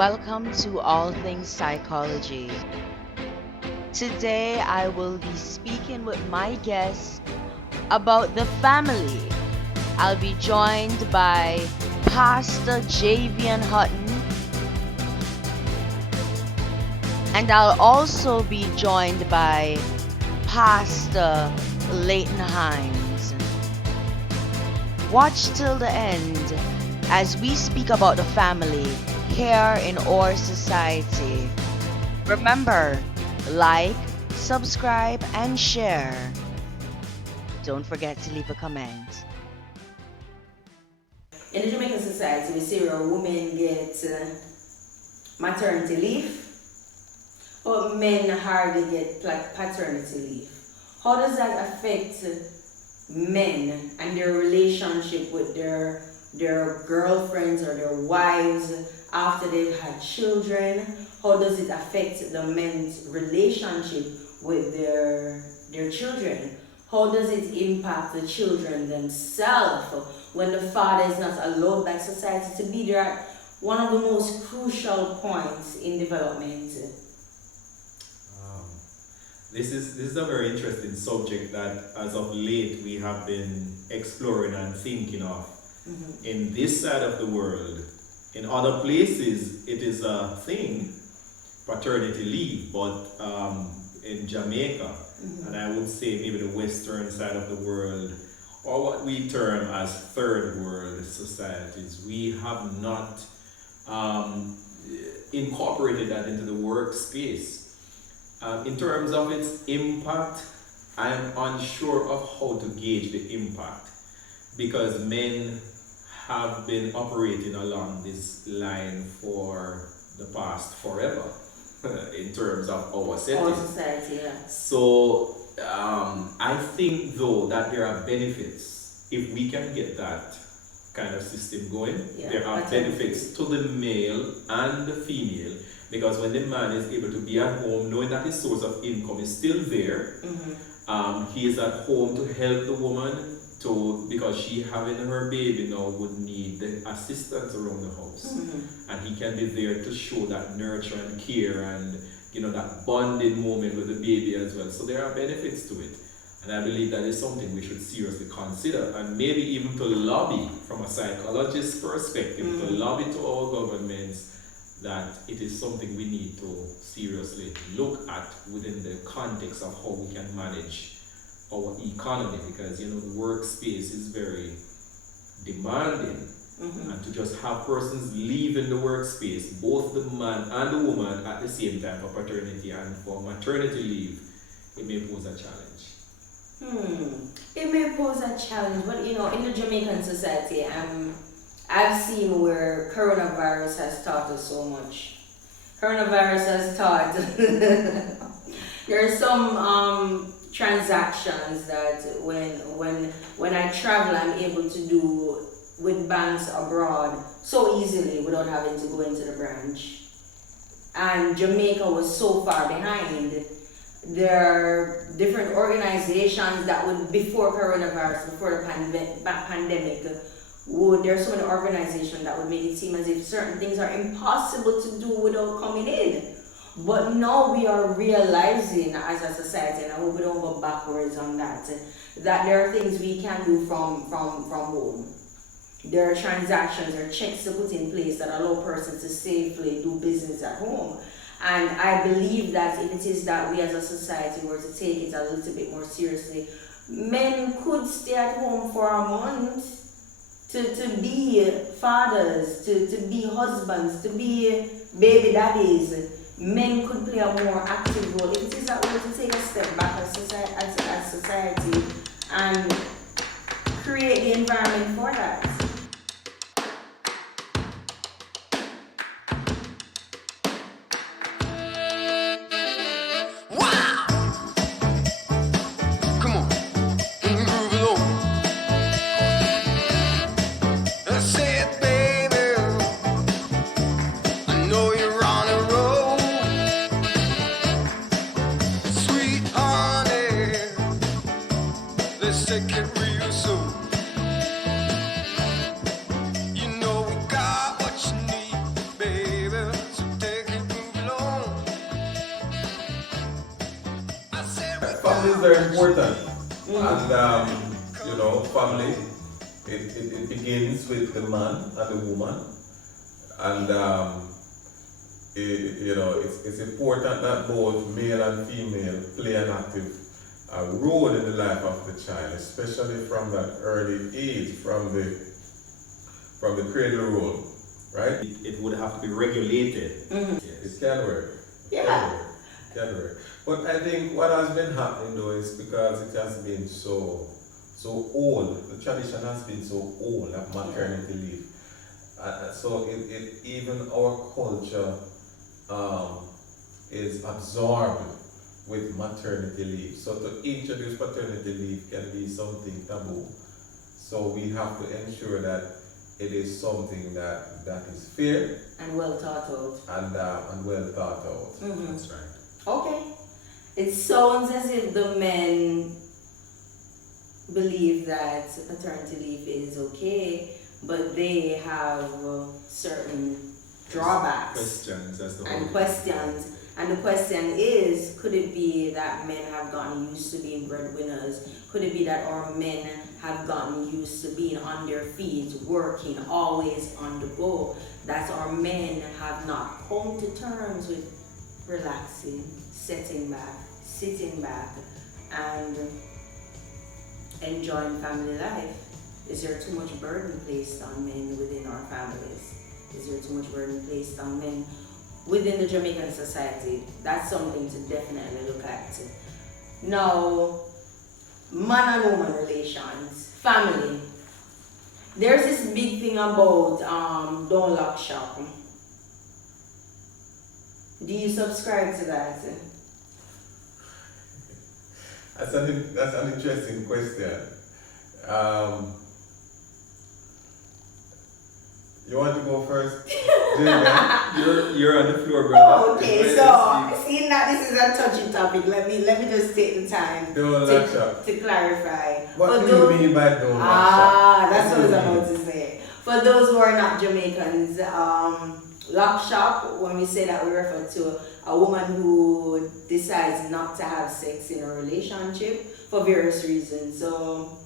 Welcome to All Things Psychology. Today I will be speaking with my guest about the family. I'll be joined by Pastor Javian Hutton, and I'll also be joined by Pastor Leighton Hynes. Watch till the end as we speak about the family here in our society. Remember, like, subscribe, and share. Don't forget to leave a comment. In the Jamaican society, we see where women get maternity leave, but men hardly get paternity leave. How does that affect men and their relationship with their girlfriends or their wives after they've had children? How does it affect the men's relationship with their children? How does it impact the children themselves when the father is not allowed by society to be there at one of the most crucial points in development? This is a very interesting subject that as of late we have been exploring and thinking of. In this side of the world. In other places it is a thing, paternity leave, but in Jamaica, and I would say maybe the western side of the world, or what we term as third world societies, we have not incorporated that into the workspace. In terms of its impact, I am unsure of how to gauge the impact, because men have been operating along this line for the past forever in terms of our setting. Our society, yeah. So I think though that there are benefits if we can get that kind of system going. Yeah, there are benefits to the male and the female, because when the man is able to be at home knowing that his source of income is still there, he is at home to help the woman because she having her baby now would need the assistance around the house, and he can be there to show that nurture and care and that bonding moment with the baby as well. So there are benefits to it, and I believe that is something we should seriously consider, and maybe even to lobby from a psychologist's perspective, to lobby to our governments that it is something we need to seriously look at within the context of how we can manage our economy, because the workspace is very demanding, and to just have persons leaving the workspace, both the man and the woman at the same time for paternity and for maternity leave, it may pose a challenge. It may pose a challenge, but in the Jamaican society, I've seen where coronavirus has taught us so much. Coronavirus has taught there are some transactions that when I travel, I'm able to do with banks abroad so easily without having to go into the branch. And Jamaica was so far behind. There are different organizations that would, before coronavirus, before the pandemic, there's so many organizations that would make it seem as if certain things are impossible to do without coming in. But now we are realizing as a society, and I hope we don't go backwards on that there are things we can do from home. There are transactions or checks to put in place that allow persons to safely do business at home. And I believe that if it is that we as a society were to take it a little bit more seriously, men could stay at home for a month to be fathers, to be husbands, to be baby daddies. Men could play a more active role if it is that we were to take a step back as society and create the environment for that. Take it real soon. You know we got what you need, baby. very important. And family, it begins with the man and the woman. And it's important that both male and female play an active role in the life of the child, especially from that early age, from the cradle role, right? It would have to be regulated. It can work. Yeah. It can work. But I think what has been happening though is because it has been so old. The tradition has been so old of maternity leave. So even our culture is absorbed with maternity leave. So to introduce paternity leave can be something taboo. So we have to ensure that it is something that is fair And well thought out. and well thought out. That's right. Okay. It sounds as if the men believe that paternity leave is okay, but they have certain drawbacks Questions as to how and questions. And the question is, could it be that men have gotten used to being breadwinners? Could it be that our men have gotten used to being on their feet, working, always on the go? That our men have not come to terms with relaxing, sitting back, and enjoying family life? Is there too much burden placed on men within our families? Is there too much burden placed on men within the Jamaican society? That's something to definitely look at. Now, man and woman relations, family. There's this big thing about don't lock shop. Do you subscribe to that? That's an interesting question. You want to go first? you're on the floor, brother. Okay, so seeing that this is a touchy topic, let me just take the time Don't lock shop. to clarify. What For do those- you mean by don't lock shop? That's what I was do you about to say. For those who are not Jamaicans, lock shop, when we say that, we refer to a woman who decides not to have sex in a relationship for various reasons. So,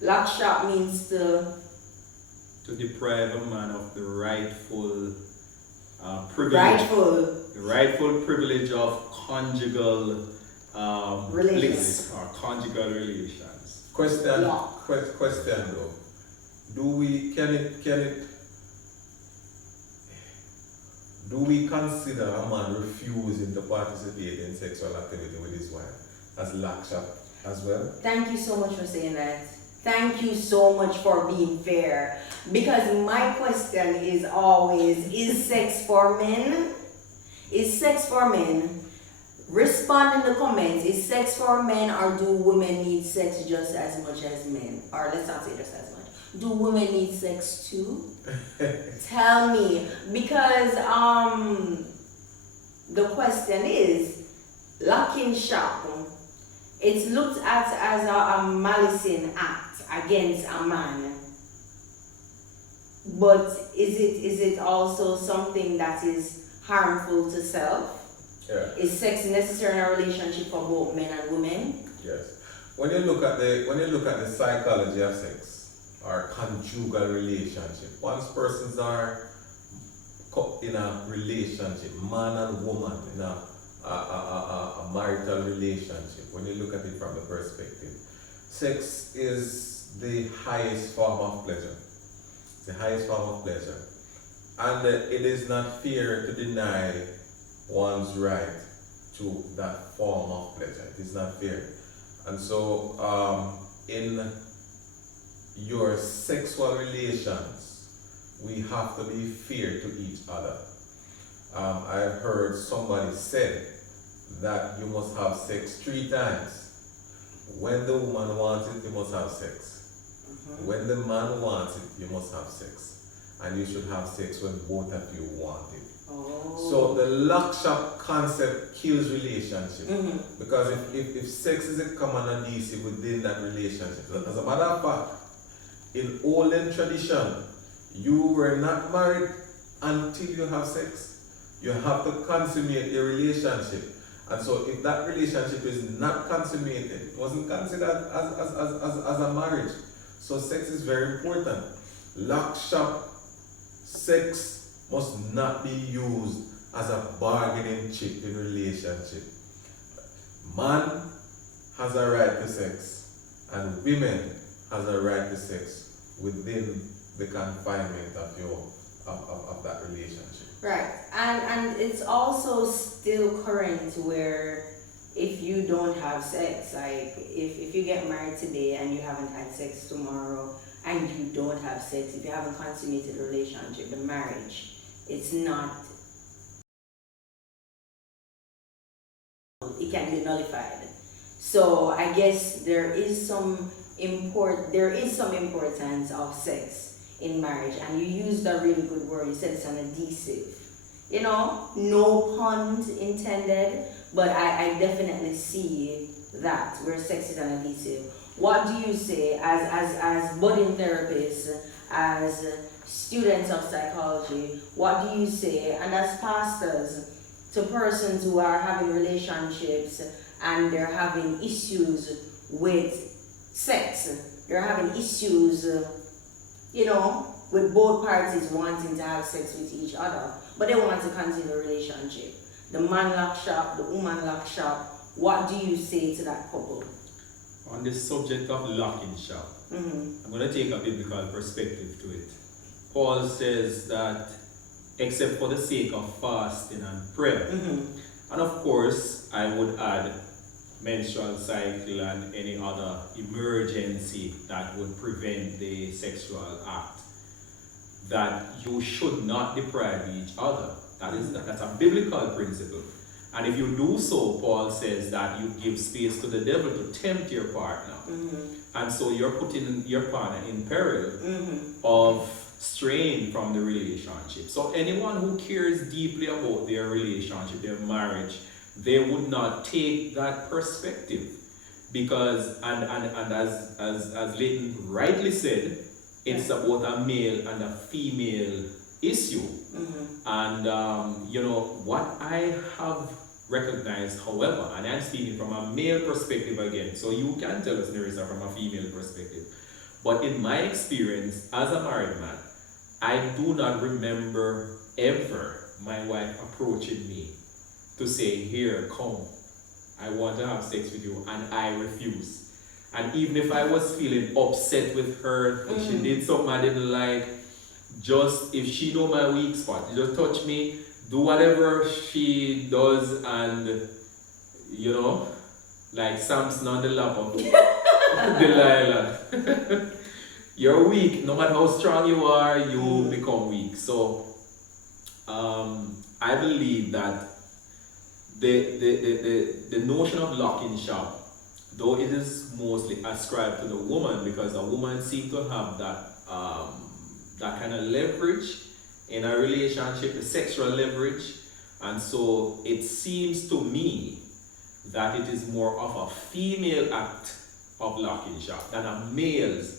lock shop means to deprive a man of the rightful privilege, the rightful privilege of conjugal Relations. bliss or conjugal relations. Question Lock. question though. Do we consider a man refusing to participate in sexual activity with his wife as lock shop as well? Thank you so much for saying that. Thank you so much for being fair. Because my question is always, is sex for men? Is sex for men? Respond in the comments. Is sex for men, or do women need sex just as much as men? Or let's not say just as much. Do women need sex too? Tell me. Because the question is, locking shop, it's looked at as a malicing act against a man. But is it also something that is harmful to self? Yeah. Is sex necessary in a relationship for both men and women? Yes. When you look at the psychology of sex or conjugal relationship, once persons are in a relationship, man and woman in a marital relationship, when you look at it from the perspective, sex is the highest form of pleasure. It's the highest form of pleasure. And it is not fair to deny one's right to that form of pleasure. It is not fair. And so, in your sexual relations, we have to be fair to each other. I've heard somebody say that you must have sex 3 times. When the woman wants it, you must have sex. When the man wants it, you must have sex. And you should have sex when both of you want it. Oh. So the lock shop concept kills relationship. Because if sex is a common adhesive within that relationship, as a matter of fact, in olden tradition, you were not married until you have sex. You have to consummate your relationship. And so if that relationship is not consummated, it wasn't considered as a marriage. So sex is very important. Lock shop sex must not be used as a bargaining chip in relationship. Man has a right to sex and women has a right to sex within the confinement of that relationship. Right, and it's also still current where if you don't have sex, like if you get married today and you haven't had sex tomorrow, and you don't have sex, if you haven't consummated a relationship, the marriage, it's not, it can be nullified. So I guess there is some importance of sex in marriage, and you used a really good word. You said it's an adhesive. You know, no puns intended, but I definitely see that where sex is an adhesive. What do you say as budding therapists, as students of psychology? What do you say, and as pastors, to persons who are having relationships and they're having issues with sex? They're having issues, with both parties wanting to have sex with each other, but they want to continue the relationship. The man lock shop, the woman lock shop. What do you say to that couple? On the subject of locking shop, I'm going to take a biblical perspective to it. Paul says that except for the sake of fasting and prayer. And of course, I would add menstrual cycle and any other emergency that would prevent the sexual act, that you should not deprive each other. That's a biblical principle. And if you do so, Paul says that you give space to the devil to tempt your partner. And so you're putting your partner in peril of strain from the relationship. So anyone who cares deeply about their relationship, their marriage, they would not take that perspective. Because, and as Leighton rightly said, it's about a male and a female issue. And what I have recognized, however, and I'm speaking from a male perspective again, so you can tell us, Nerissa, from a female perspective. But in my experience as a married man, I do not remember ever my wife approaching me to say, here, come, I want to have sex with you, and I refuse. And even if I was feeling upset with her, if she did something I didn't like, just if she know my weak spot, just touch me, do whatever she does, and like Samson on the lap of Delilah. You're weak, no matter how strong you are, you become weak. So I believe that the notion of locking shop, though it is mostly ascribed to the woman, because a woman seems to have that kind of leverage in a relationship, the sexual leverage, and so it seems to me that it is more of a female act of locking shop than a male's,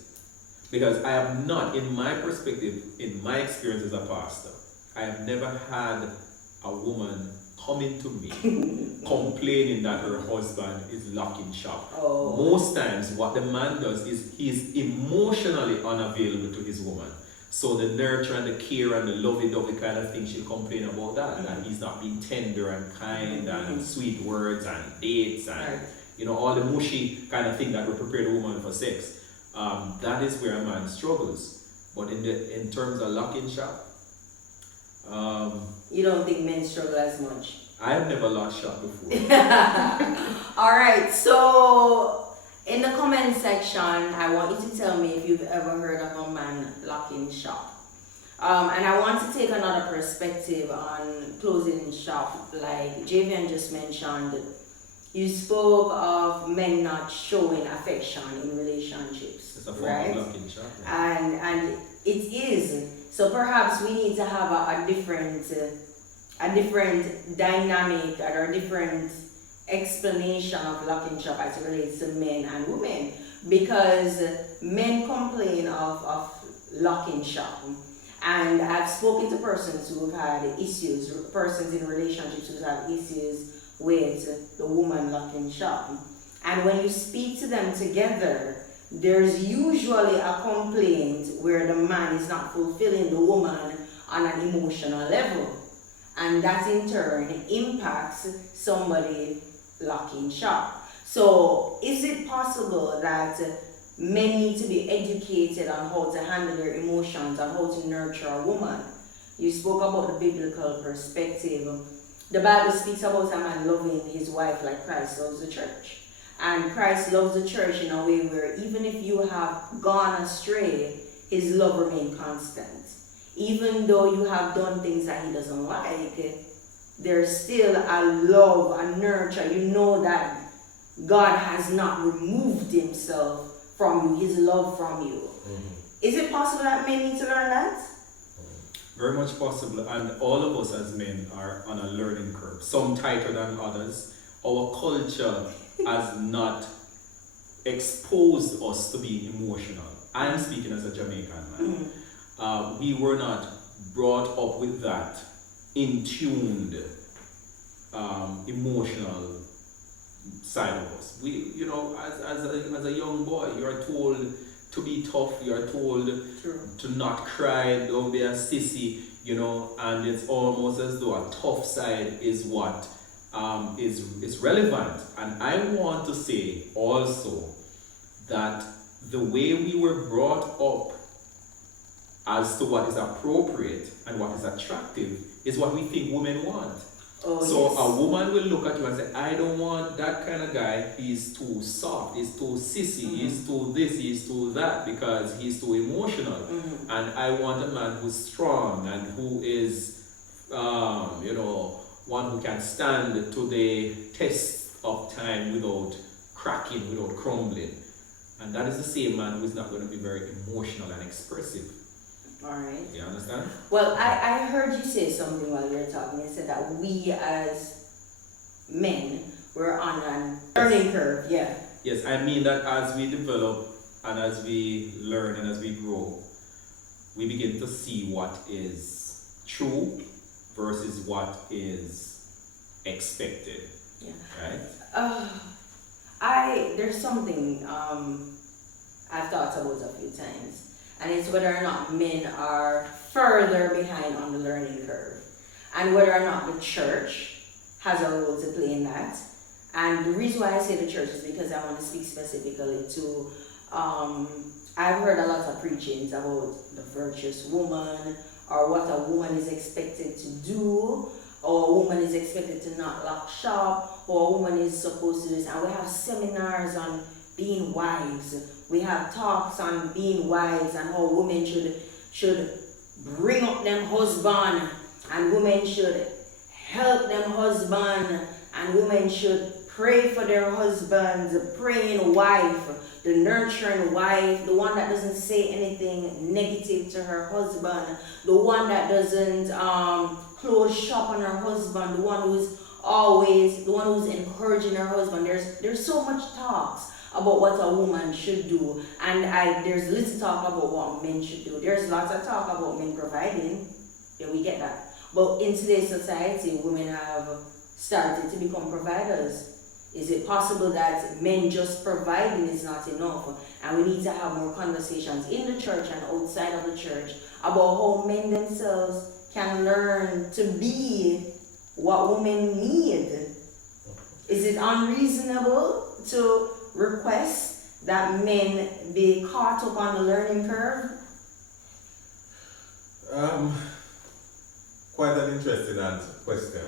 because I have not, in my perspective, in my experience as a pastor, I have never had a woman coming to me complaining that her husband is locking shop. Most times what the man does is he's emotionally unavailable to his woman. So the nurture and the care and the lovey-dovey kind of thing, she'll complain about that he's not being tender and kind and sweet words and dates and all the mushy kind of thing that would prepare the woman for sex. That is where a man struggles. But in terms of locking shop, you don't think men struggle as much? I have never locked shop before. Alright, so in the comment section, I want you to tell me if you've ever heard of a man locking shop. And I want to take another perspective on closing shop. Like Javian just mentioned, you spoke of men not showing affection in relationships. It's a form of locking shop. And it is. So perhaps we need to have a different dynamic or a different explanation of locking shop as it relates to men and women, because men complain of locking shop, and I've spoken to persons who have had issues, persons in relationships who have issues with the woman locking shop. And when you speak to them together, there's usually a complaint where the man is not fulfilling the woman on an emotional level. And that in turn impacts somebody locking shop. So is it possible that men need to be educated on how to handle their emotions and how to nurture a woman? You spoke about the biblical perspective. The Bible speaks about a man loving his wife like Christ loves the church. And Christ loves the church in a way where even if you have gone astray, his love remains constant. Even though you have done things that he doesn't like, there's still a love, a nurture. You know that God has not removed himself from you, his love from you. Mm-hmm. Is it possible that men need to learn that? Very much possible, and all of us as men are on a learning curve, some tighter than others. Our culture has not exposed us to being emotional. I am speaking as a Jamaican man. Mm. We were not brought up with that in-tuned emotional side of us. We, you know, as a young boy, you are told to be tough, you are told True. to not cry, don't be a sissy, you know, and it's almost as though a tough side is what is relevant. And I want to say also that the way we were brought up as to what is appropriate and what is attractive is what we think women want. Oh, So yes. a woman will look at you and say, I don't want that kind of guy. He's too soft, he's too sissy, he's too this, he's too that, because he's too emotional. And I want a man who's strong and who is, you know, one who can stand to the test of time without cracking, without crumbling. And that is the same man who is not going to be very emotional and expressive. All right. You understand? Well, I heard you say something while you were talking. You said that we as men were on a learning curve. Yeah. Yes, I mean that as we develop and as we learn and as we grow, we begin to see what is true versus what is expected. Yeah. Right? There's something I've thought about a few times. And it's whether or not men are further behind on the learning curve, and whether or not the church has a role to play in that. And the reason why I say the church is because I want to speak specifically to, I've heard a lot of preachings about the virtuous woman, or what a woman is expected to do, or a woman is expected to not lock shop, or a woman is supposed to do this. And we have seminars on being wives. We have talks on being wives and how women should bring up them husband, and women should help them husband, and women should pray for their husbands, the praying wife, the nurturing wife, the one that doesn't say anything negative to her husband, the one that doesn't close shop on her husband, the one who's encouraging her husband. There's so much talks about what a woman should do, and there's little talk about what men should do. There's lots of talk about men providing. Yeah, we get that. But in today's society, women have started to become providers. Is it possible that men just providing is not enough, and we need to have more conversations in the church and outside of the church about how men themselves can learn to be what women need? Is it unreasonable to request that men be caught up on the learning curve? Quite an interesting question.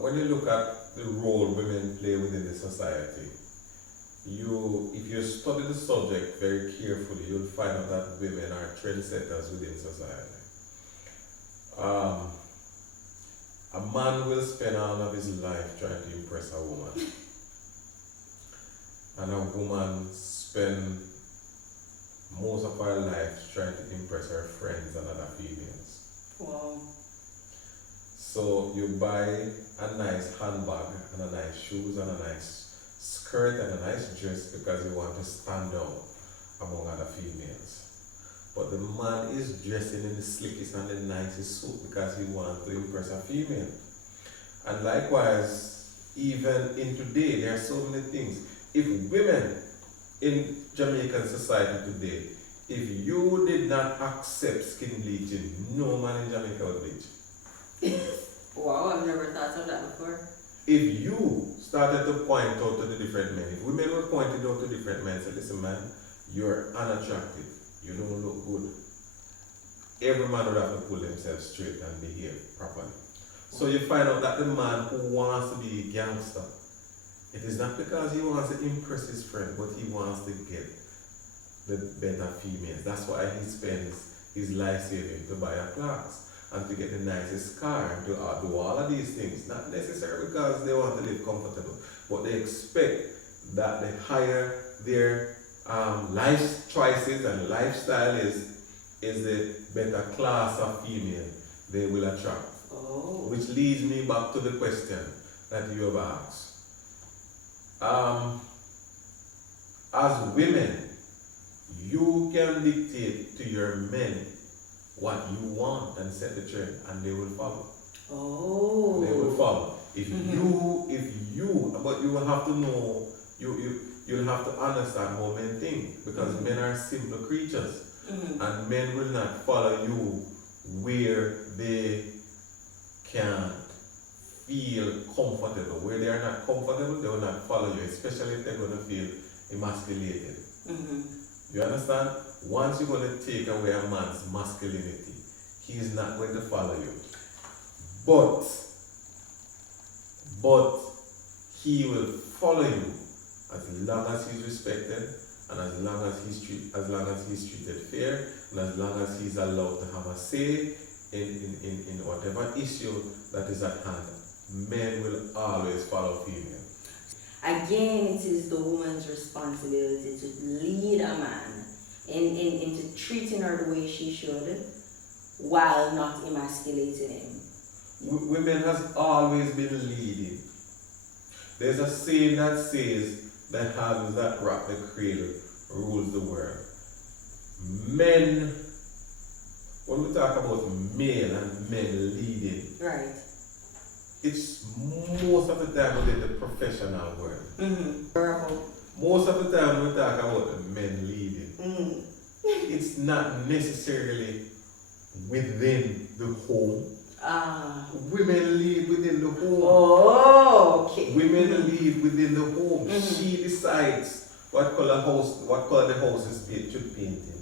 When you look at the role women play within the society, if you study the subject very carefully, you'll find out that women are trendsetters within society. A man will spend all of his life trying to impress a woman. And a woman spend most of her life trying to impress her friends and other females. Wow. So you buy a nice handbag and a nice shoes and a nice skirt and a nice dress because you want to stand out among other females. But the man is dressing in the slickest and the nicest suit because he wants to impress a female. And likewise, even in today, there are so many things. If women in Jamaican society today, if you did not accept skin bleaching, no man in Jamaica would bleach. Wow, I've never thought of that before. If you started to point out to the different men, if women were pointed out to different men, say, listen man, you're unattractive, you don't look good, every man would have to pull himself straight and behave properly. So you find out that the man who wants to be a gangster, it is not because he wants to impress his friend, but he wants to get the better females. That's why he spends his life saving to buy a class and to get the nicest car and to do all of these things. Not necessarily because they want to live comfortable, but they expect that the higher their life choices and lifestyle is the better class of female they will attract. Oh. Which leads me back to the question that you have asked. As women, you can dictate to your men what you want and set the trend, and they will follow. Oh. They will follow. But you will have to know, you'll have to understand how men think, because men are simple creatures, and men will not follow you where they can feel comfortable. Where they are not comfortable, they will not follow you, especially if they're going to feel emasculated. You understand? Once you're going to take away a man's masculinity, he is not going to follow you. But he will follow you as long as he's respected, and as long as he's treated fair, and as long as he's allowed to have a say in whatever issue that is at hand. Men will always follow female. Again, it is the woman's responsibility to lead a man into treating her the way she should, while not emasculating him. Women has always been leading. There's a saying that says, the hands that rock the cradle rules the world. Men, when we talk about male and men leading, Right. it's most of the time within the professional world. Most of the time we talk about the men leading. It's not necessarily within the home. Women lead within the home. Oh, okay. Women lead within the home. She decides what color the house should paint in.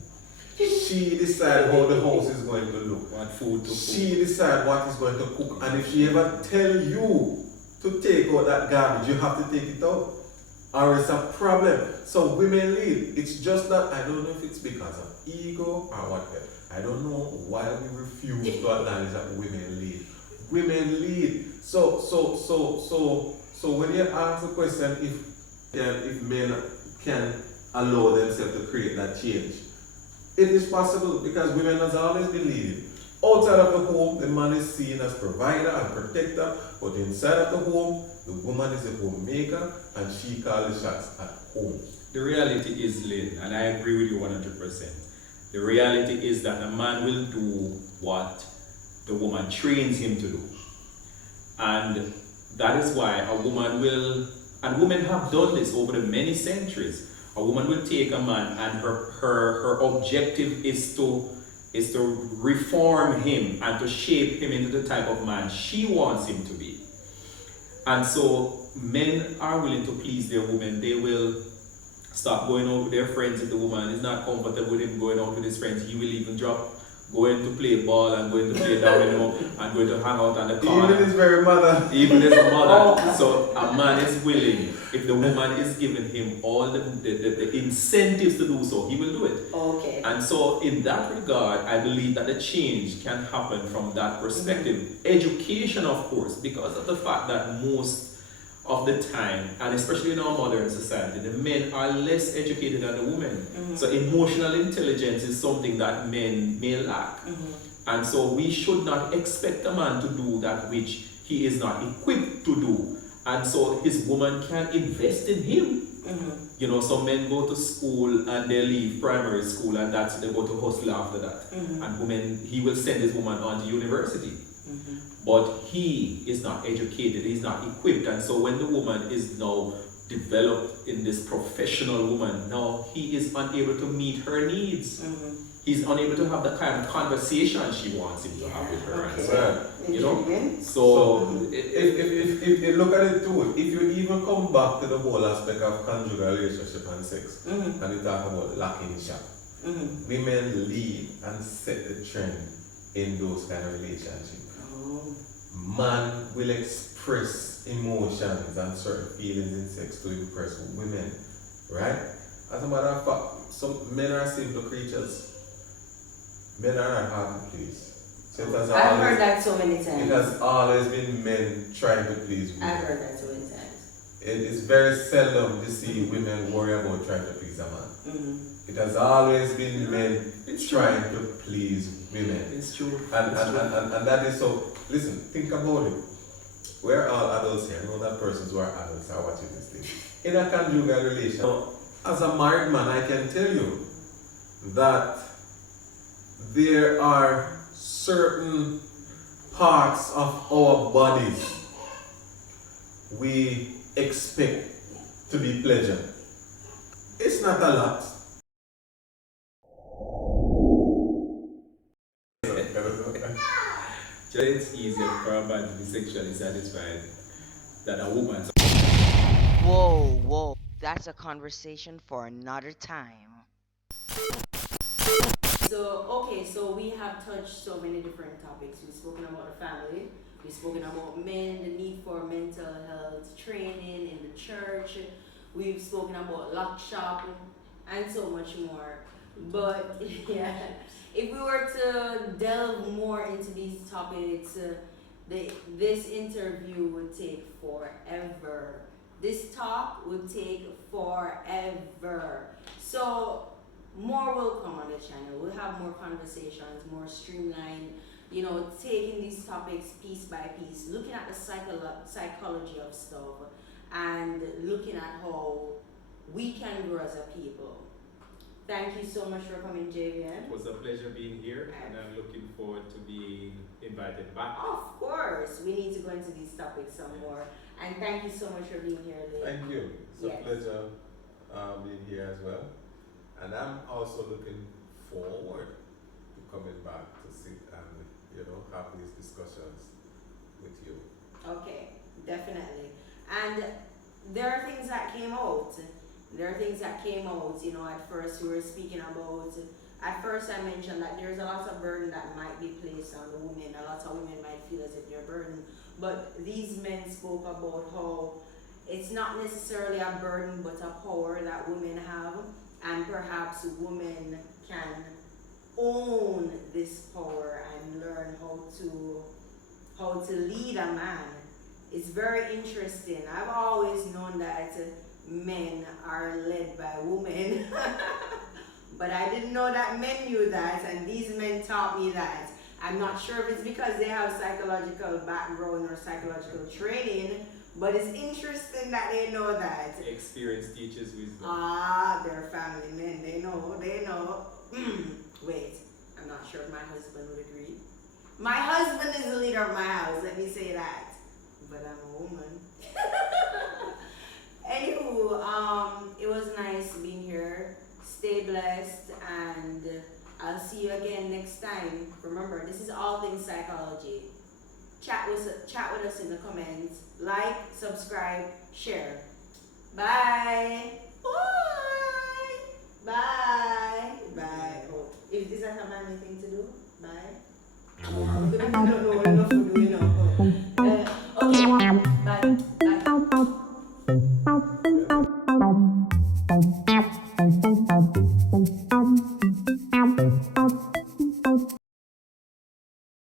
She decides how the house is going to look. What food to She decides what is going to cook. And if she ever tell you to take out that garbage, you have to take it out, or it's a problem. So women lead. It's just that I don't know if it's because of ego or whatever. I don't know why we refuse to acknowledge that women lead. Women lead. So when you ask the question if men can allow themselves to create that change, it is possible, because women has always been leading. Outside of the home, the man is seen as provider and protector, but inside of the home, the woman is a homemaker and she calls the shots at home. The reality is, Lynn, and I agree with you 100%. The reality is that a man will do what the woman trains him to do. And that is why a woman will, and women have done this over the many centuries. A woman will take a man, and her objective is to reform him and to shape him into the type of man she wants him to be. And so men are willing to please their women. They will stop going out with their friends if the woman is not comfortable with him going out with his friends. He will even drop going to play ball and going to play domino and going to hang out on the corner. Even his very mother. Even his mother. So a man is willing, if the woman is giving him all the incentives to do so, he will do it. Okay. And so in that regard, I believe that the change can happen from that perspective. Education, of course, because of the fact that most of the time, and especially in our modern society, the men are less educated than the women. So emotional intelligence is something that men may lack. And so we should not expect a man to do that which he is not equipped to do. And so his woman can invest in him. You know, some men go to school and they leave primary school, and that's they go to hostel after that. And women, he will send his woman on to university. but he is not educated, he's not equipped. And so when the woman is now developed in this professional woman, now he is unable to meet her needs. He's unable to have the kind of conversation she wants him to have with her. Okay. And so, you know, Intriguing. so If you look at it too, if you even come back to the whole aspect of conjugal relationship and sex, and you talk about locking shop, women lead and set the trend in those kind of relationships. Man will express emotions and certain feelings in sex to impress women, right? As a matter of fact, some men are simple creatures. Men are not hard to please. So I've heard that so many it times. has always been men trying to please women. I've heard that so many times. It is very seldom to see women worry about trying to please a man. It has always been men trying to please women. it's true. And that is so. Listen, think about it. We're all adults here. I know that persons who are adults are watching this thing. In a conjugal relation, as a married man, I can tell you that there are certain parts of our bodies we expect to be pleasure. It's not a lot. It's easier for a man to be sexually satisfied than a woman. Whoa, whoa. That's a conversation for another time. So we have touched so many different topics. We've spoken about the family, we've spoken about men, the need for mental health training in the church, we've spoken about lock shopping, and so much more. But yeah, if we were to delve more into these topics, this interview would take forever. This talk would take forever. So more will come on the channel. We'll have more conversations, more streamlined, taking these topics piece by piece, looking at the psychology of stuff, and looking at how we can grow as a people. Thank you so much for coming, JVN. It was a pleasure being here, and I'm looking forward to being invited back. Of course, we need to go into these topics some more. And thank you so much for being here, Lee. Thank you. It's Yes. a pleasure being here as well. And I'm also looking forward to coming back to sit and have these discussions with you. Okay, definitely. And there are things that came out. At first we were speaking about, at first I mentioned that there's a lot of burden that might be placed on the women. A lot of women might feel as if they're burdened. But these men spoke about how it's not necessarily a burden but a power that women have, and perhaps women can own this power and learn how to lead a man. It's very interesting. I've always known that men are led by women, but I didn't know that men knew that, and these men taught me that. I'm not sure if it's because they have psychological background or psychological training, but it's interesting that they know that. Experience teaches wisdom. They're family men. They know. Wait, I'm not sure if my husband would agree. My husband is the leader of my house, let me say that. But I'm a woman. Anywho, it was nice being here. Stay blessed, and I'll see you again next time. Remember, this is all things psychology. Chat with us in the comments. Like, subscribe, share. Bye. Bye. Bye. Bye. Oh, is that a manly thing to do? Bye. I don't know enough to do enough. Okay. Bye. Bye.